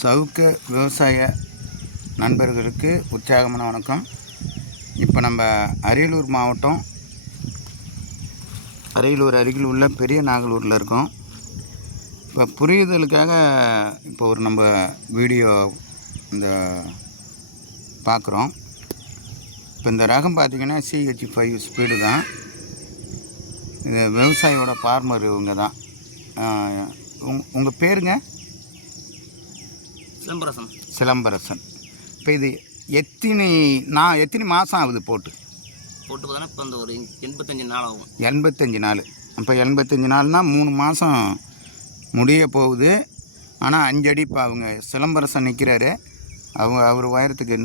சவுக்கு விவசாய நண்பர்களுக்கு உற்சாகமான வணக்கம். இப்போ நம்ம அரியலூர் மாவட்டம் அரியலூர் அருகில் உள்ள பெரிய நாகலூரில் இருக்கோம். இப்போ புரியுதலுக்காக இப்போ ஒரு நம்ம வீடியோ இந்த பார்க்குறோம். இப்போ இந்த ரகம் பார்த்திங்கன்னா CH5 ஸ்பீடு தான். இது விவசாயியோட ஃபார்மர் இவங்க தான். உங்கள் பேருங்க? சிலம்பரசன். இப்போ இது எத்தனை மாதம் ஆகுது போட்டு பார்த்தா இப்போ இந்த ஒரு 85 நாள் ஆகும். 85 நாள். இப்போ 85 நாள்னால் 3 மாதம் முடிய போகுது. ஆனால் 5 அடி இப்போ அவங்க சிலம்பரசன் நிற்கிறாரு. அவர் உயரத்துக்கு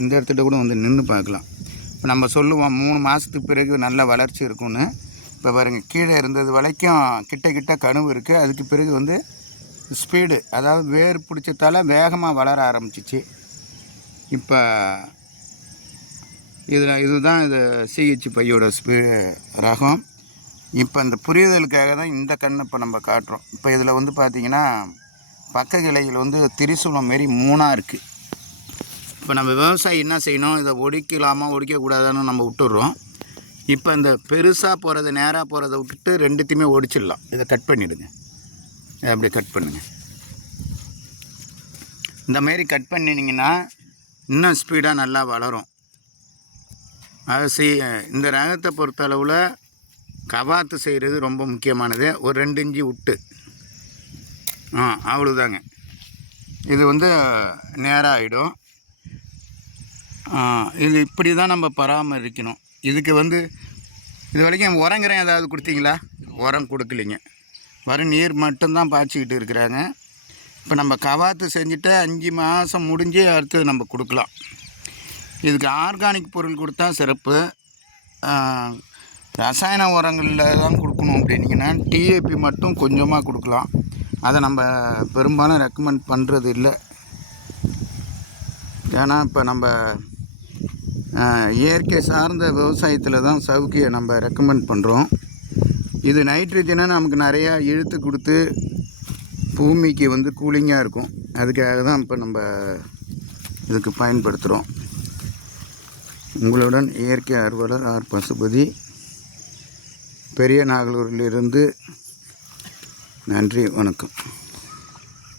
இந்த இடத்துல கூட வந்து நின்று பார்க்கலாம். இப்போ நம்ம சொல்லுவோம் 3 மாதத்துக்கு பிறகு நல்ல வளர்ச்சி இருக்குன்னு. இப்போ பாருங்கள், கீழே இருந்தது வரைக்கும் கிட்ட கனவு இருக்குது. அதுக்கு பிறகு வந்து ஸ்பீடு, அதாவது வேர் பிடிச்சதால வேகமாக வளர ஆரம்பிச்சிச்சு. இப்போ இதுதான் இது CH5 ரகம். இப்போ இந்த புரிதலுக்காக தான் இந்த கண்ணை இப்போ நம்ம காட்டுறோம். இப்போ இதில் வந்து பார்த்திங்கன்னா பக்க கிளையில் வந்து திரிசூலம் மாரி 3ஆக இருக்குது. இப்போ நம்ம விவசாயி என்ன செய்யணும், இதை ஒடிக்கலாமா ஒடிக்கக்கூடாதான்னு நம்ம விட்டுடுறோம். இப்போ இந்த பெருசாக போகிறத நேராக போகிறத விட்டுட்டு ரெண்டுத்தையுமே ஒடிச்சிடலாம். இதை கட் பண்ணிவிடுங்க. அப்படியே கட் பண்ணுங்கள். இந்த மாரி கட் பண்ணினீங்கன்னா இன்னும் ஸ்பீடாக நல்லா வளரும். அது இந்த ரகத்தை பொறுத்த அளவில் கவாத்து செய்கிறது ரொம்ப முக்கியமானது. ஒரு 2 இன்ச்சு விட்டு அவ்வளோதாங்க. இது வந்து நேராக ஆகிடும். இது இப்படி தான் நம்ம பராமரிக்கணும். இதுக்கு வந்து இது வரைக்கும் உரங்கிறேன் ஏதாவது கொடுத்தீங்களா? உரம் கொடுக்கலிங்க. வரும் நீர் மட்டும்தான் பாய்ச்சிக்கிட்டு இருக்கிறாங்க. இப்போ நம்ம கவாத்து செஞ்சுட்டு 5 மாதம் முடிஞ்சு அடுத்து நம்ம கொடுக்கலாம். இதுக்கு ஆர்கானிக் பொருள் கொடுத்தா சிறப்பு. ரசாயன உரங்களில் தான் கொடுக்கணும் அப்படின்னிங்கன்னா TAP மட்டும் கொஞ்சமாக கொடுக்கலாம். அதை நம்ம பெரும்பாலும் ரெக்கமெண்ட் பண்ணுறது இல்லை. ஏன்னா இப்போ நம்ம இயற்கை சார்ந்த விவசாயத்தில் தான் சவுக்கியை நம்ம ரெக்கமெண்ட் பண்ணுறோம். இது நைட்ரஜனை நமக்கு நிறையா இழுத்து கொடுத்து பூமிக்கு வந்து கூலிங்காக இருக்கும். அதுக்காக தான் இப்போ நம்ம இதுக்கு பயன்படுத்துகிறோம். உங்களுடன் இயற்கை ஆர்வலர் ஆர் பசுபதி, பெரிய நாகலூரிலிருந்து. நன்றி, வணக்கம்.